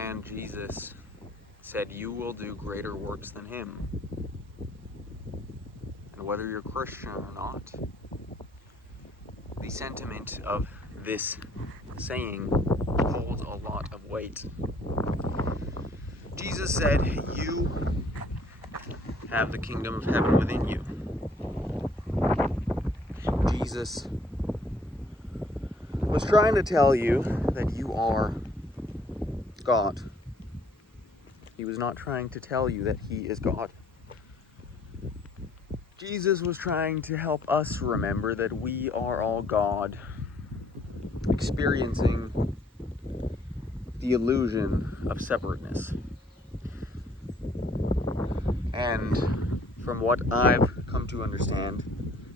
man Jesus said, "You will do greater works than him." And whether you're Christian or not, the sentiment of this saying holds a lot of weight. Jesus said, "You have the kingdom of heaven within you." Jesus was trying to tell you that you are God. He was not trying to tell you that he is God. Jesus was trying to help us remember that we are all God, experiencing the illusion of separateness. And from what I've come to understand,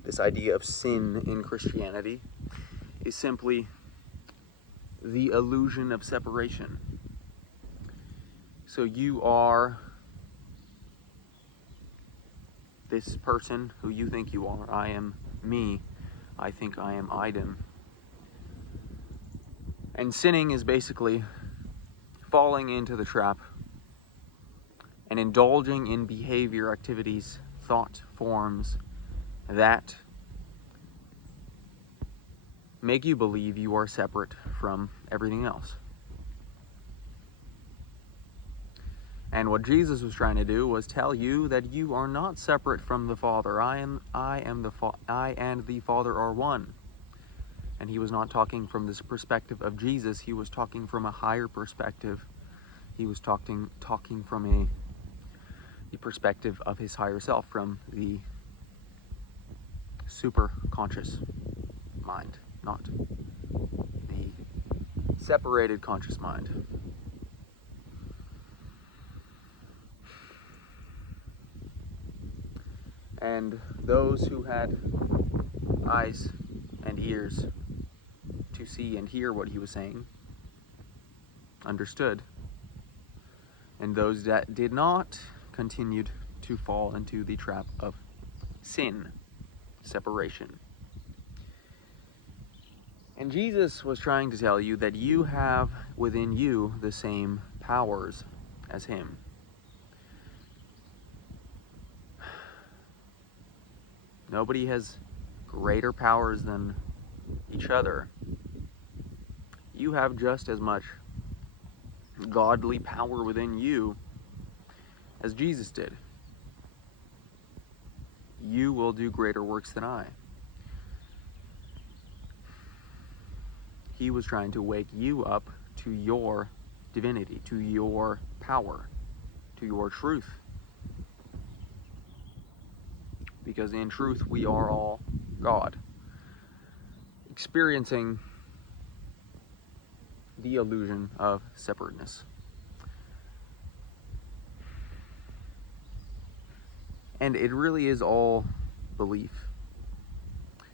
this idea of sin in Christianity is simply the illusion of separation. So you are this person who you think you are. I am me. I think I am Idem. And sinning is basically falling into the trap and indulging in behavior, activities, thought forms that make you believe you are separate from everything else. And what Jesus was trying to do was tell you that you are not separate from the Father. I and the Father are one. And he was not talking from this perspective of Jesus. He was talking from a higher perspective. He was talking from the perspective of his higher self, from the super conscious mind, not the separated conscious mind. And those who had eyes and ears to see and hear what he was saying understood. And those that did not continued to fall into the trap of sin, separation. And Jesus was trying to tell you that you have within you the same powers as him. Nobody has greater powers than each other. You have just as much godly power within you as Jesus did. You will do greater works than I. He was trying to wake you up to your divinity, to your power, to your truth. Because in truth, we are all God, experiencing the illusion of separateness. And it really is all belief.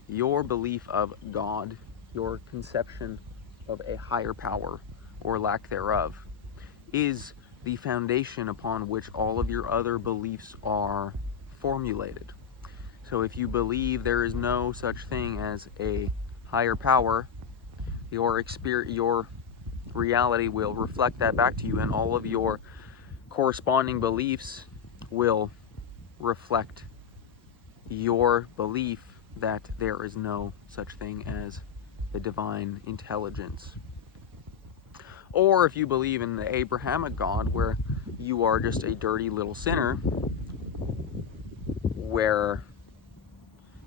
Your belief of God, your conception of a higher power, or lack thereof, is the foundation upon which all of your other beliefs are formulated. So if you believe there is no such thing as a higher power, your reality will reflect that back to you, and all of your corresponding beliefs will reflect your belief that there is no such thing as the divine intelligence. Or if you believe in the Abrahamic God, where you are just a dirty little sinner, where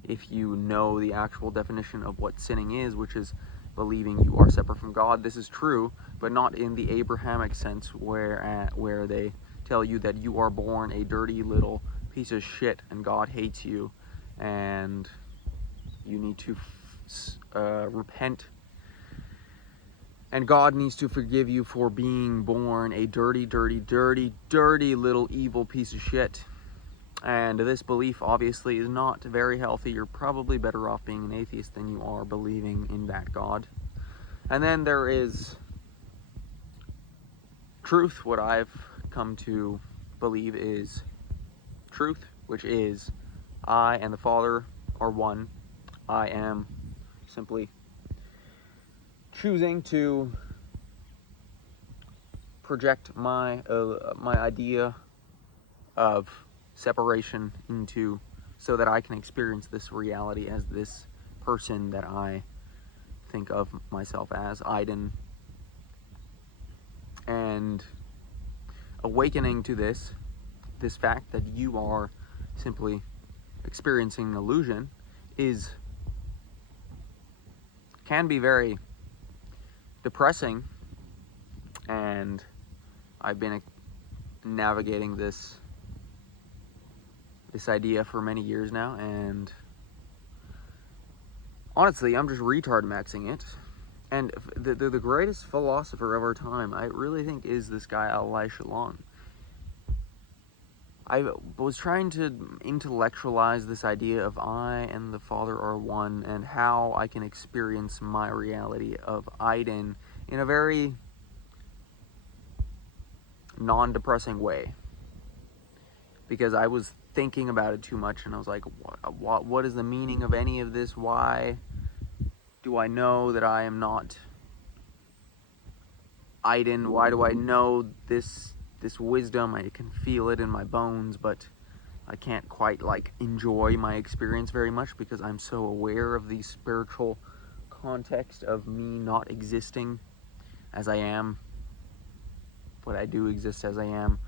if you know the actual definition of what sinning is, which is believing you are separate from God, this is true, but not in the Abrahamic sense where they tell you that you are born a dirty little piece of shit and God hates you and you need to repent, and God needs to forgive you for being born a dirty little evil piece of shit. And this belief obviously is not very healthy. You're probably better off being an atheist than you are believing in that God. And then there is truth. What I've come to believe is truth, which is I and the Father are one. I am simply choosing to project my my idea of separation into, so that I can experience this reality as this person that I think of myself as, Aiden. And awakening to this fact that you are simply experiencing an illusion can be very depressing. And I've been navigating this idea for many years now, and honestly, I'm just retard maxing it. And the greatest philosopher of our time, I really think, is this guy Elisha Long. I was trying to intellectualize this idea of I and the Father are one, and how I can experience my reality of Aiden in a very non-depressing way. Because I was thinking about it too much, and I was like, what is the meaning of any of this? Why do I know that I am not Aiden? Why do I know this wisdom? I can feel it in my bones, but I can't quite enjoy my experience very much because I'm so aware of the spiritual context of me not existing as I am, but I do exist as I am.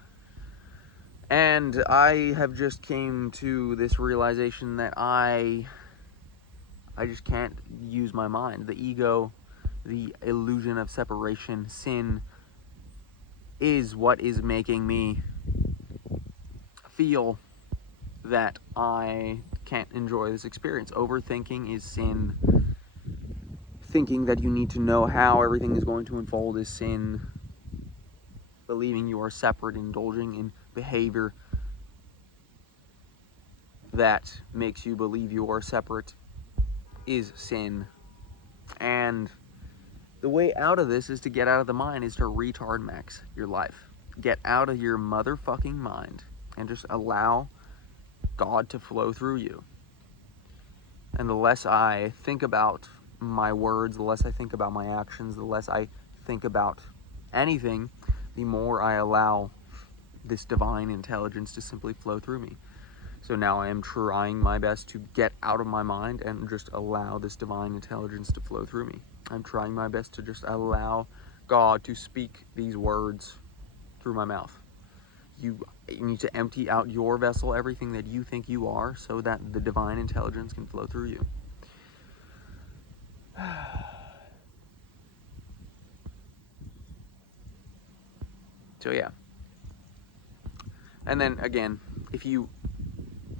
And I have just came to this realization that I just can't use my mind. The ego, the illusion of separation, sin, is what is making me feel that I can't enjoy this experience. Overthinking is sin. Thinking that you need to know how everything is going to unfold is sin. Believing you are separate, indulging in behavior that makes you believe you are separate, is sin. And the way out of this is to get out of the mind, is to retard max your life. Get out of your motherfucking mind and just allow God to flow through you. And the less I think about my words, the less I think about my actions, the less I think about anything, the more I allow this divine intelligence to simply flow through me. So now I am trying my best to get out of my mind and just allow this divine intelligence to flow through me. I'm trying my best to just allow God to speak these words through my mouth. You need to empty out your vessel, everything that you think you are, so that the divine intelligence can flow through you. So yeah. And then again, if you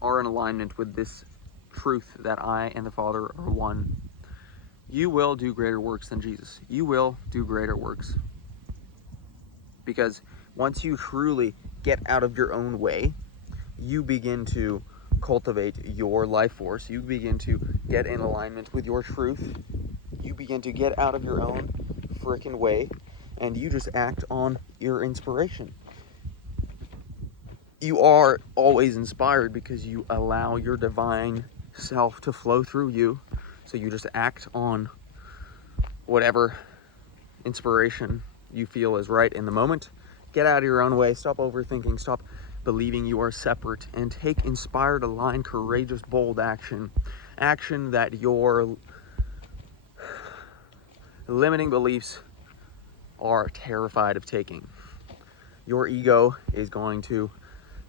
are in alignment with this truth that I and the Father are one, you will do greater works than Jesus. You will do greater works. Because once you truly get out of your own way, you begin to cultivate your life force. You begin to get in alignment with your truth. You begin to get out of your own frickin' way, and you just act on your inspiration. You are always inspired because you allow your divine self to flow through you. So you just act on whatever inspiration you feel is right in the moment. Get out of your own way. Stop overthinking. Stop believing you are separate, and take inspired, aligned, courageous, bold action. Action that your limiting beliefs are terrified of taking. Your ego is going to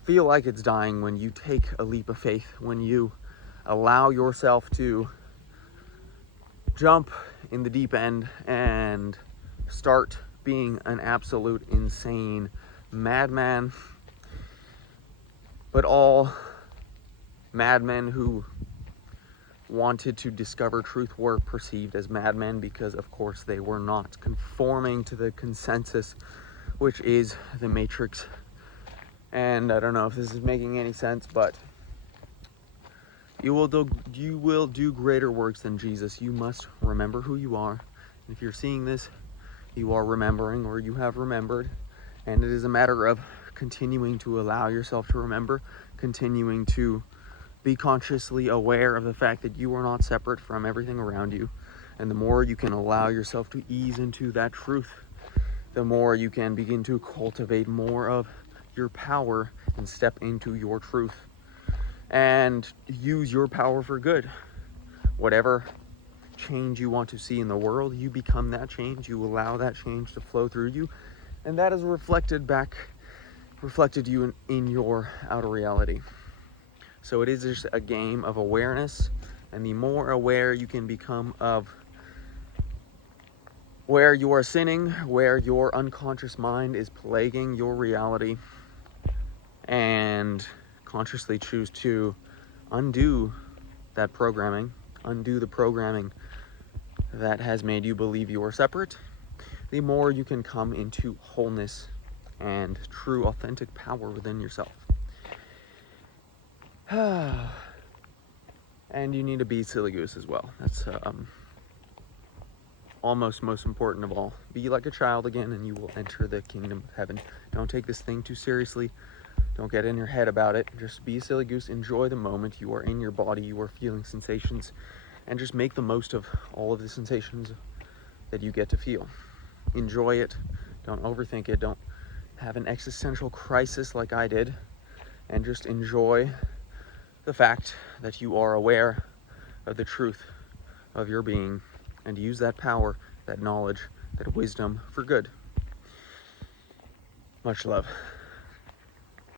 feel like it's dying when you take a leap of faith, when you allow yourself to jump in the deep end and start being an absolute insane madman. But all madmen who wanted to discover truth were perceived as madmen because, of course, they were not conforming to the consensus, which is the Matrix. And I don't know if this is making any sense, but you will do greater works than Jesus. You must remember who you are. And if you're seeing this, you are remembering, or you have remembered. And it is a matter of continuing to allow yourself to remember, continuing to be consciously aware of the fact that you are not separate from everything around you. And the more you can allow yourself to ease into that truth, the more you can begin to cultivate more of your power and step into your truth and use your power for good. Whatever change you want to see in the world, you become that change. You allow that change to flow through you, and that is reflected you in your outer reality. So it is just a game of awareness, and the more aware you can become of where you are sinning, where your unconscious mind is plaguing your reality, and consciously choose to undo that programming, undo the programming that has made you believe you are separate, the more you can come into wholeness and true authentic power within yourself. And you need to be silly goose as well. That's almost most important of all. Be like a child again, and you will enter the kingdom of heaven. Don't take this thing too seriously. Don't get in your head about it. Just be a silly goose. Enjoy the moment. You are in your body. You are feeling sensations, and just make the most of all of the sensations that you get to feel. Enjoy it. Don't overthink it. Don't have an existential crisis like I did, and just enjoy the fact that you are aware of the truth of your being, and use that power, that knowledge, that wisdom for good. Much love.